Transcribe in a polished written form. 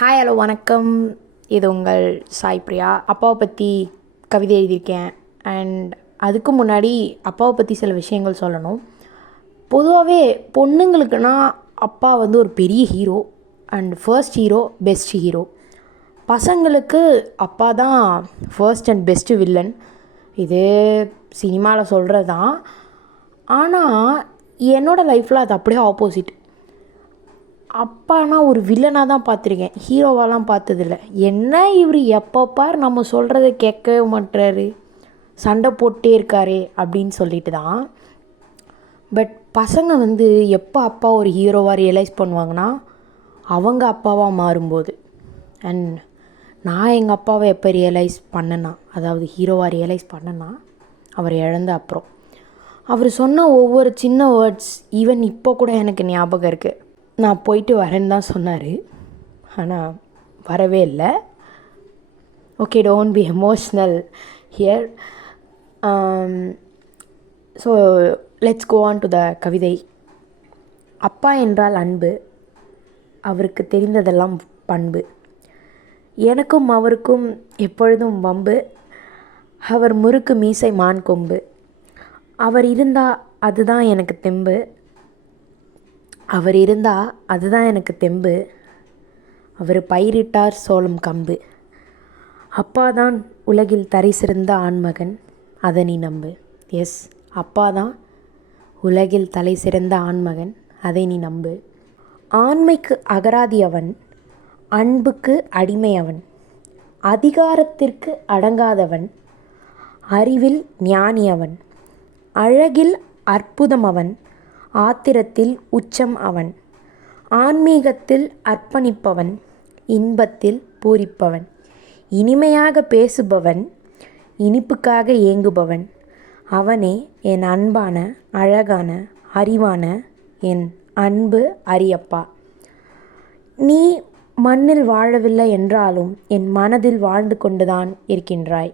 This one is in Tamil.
ஹாய் ஹலோ வணக்கம். இது உங்கள் சாய் பிரியா. அப்பாவை பற்றி கவிதை எழுதியிருக்கேன். அண்ட் அதுக்கு முன்னாடி அப்பாவை பற்றி சில விஷயங்கள் சொல்லணும். பொதுவாகவே பொண்ணுங்களுக்குன்னா அப்பா ஒரு பெரிய hero and first hero, best hero. பசங்களுக்கு அப்பா தான் ஃபர்ஸ்ட் அண்ட் பெஸ்ட்டு வில்லன். இது சினிமாவில் சொல்கிறது தான். ஆனால் என்னோடய லைஃப்பில் அது அப்படியே ஆப்போசிட். அப்பானா ஒரு வில்லனாக தான் பார்த்துருக்கேன், ஹீரோவாலாம் பார்த்ததில்ல. என்ன இவர் எப்போ பார் நம்ம சொல்கிறத கேட்கவே மாட்டுறாரு, சண்டை போட்டே இருக்காரே அப்படின்னு சொல்லிட்டு தான். பட் பசங்க எப்போ அப்பா ஒரு ஹீரோவாக ரியலைஸ் பண்ணுவாங்கன்னா அவங்க அப்பாவாக மாறும்போது. அண்ட் நான் எங்கள் அப்பாவை எப்போ ரியலைஸ் பண்ணேன்னா, அதாவது ஹீரோவாக ரியலைஸ் பண்ணேன்னா அவர் இழந்த அப்புறம். அவர் சொன்ன ஒவ்வொரு சின்ன வேர்ட்ஸ் ஈவன் இப்போ கூட எனக்கு ஞாபகம் இருக்குது. நான் போயிட்டு வரேன்னு தான் சொன்னார், ஆனால் வரவே இல்லை. Okay, don't be emotional here. So let's go on to the கவிதை. அப்பா என்றால் அன்பு, அவருக்கு தெரிந்ததெல்லாம் பண்பு. எனக்கும் அவருக்கும் எப்பொழுதும் வம்பு, அவர் முறுக்கு மீசை மான் கொம்பு. அவர் இருந்தால் அதுதான் எனக்கு தெம்பு, அவர் இருந்தால் அதுதான் எனக்கு தெம்பு. அவர் பயிரிட்டார் சோளம் கம்பு. அப்பா தான் உலகில் தரை சிறந்த ஆண்மகன், அதை நீ நம்பு. எஸ், அப்பா தான் உலகில் தலை சிறந்த ஆண்மகன், அதை நீ நம்பு. ஆண்மைக்கு அகராதி அவன், அன்புக்கு அடிமை அவன், அதிகாரத்திற்கு அடங்காதவன், அறிவில் ஞானி அவன், அழகில் அற்புதம் அவன், ஆத்திரத்தில் உச்சம் அவன், ஆன்மீகத்தில் அர்ப்பணிப்பவன், இன்பத்தில் பூரிப்பவன், இனிமையாக பேசுபவன், இனிப்புக்காக ஏங்குபவன். அவனே என் அன்பான அழகான அறிவான என் அன்பு அரியப்பா. நீ மண்ணில் வாழவில்லை என்றாலும் என் மனதில் வாழ்ந்து கொண்டுதான் இருக்கின்றாய்.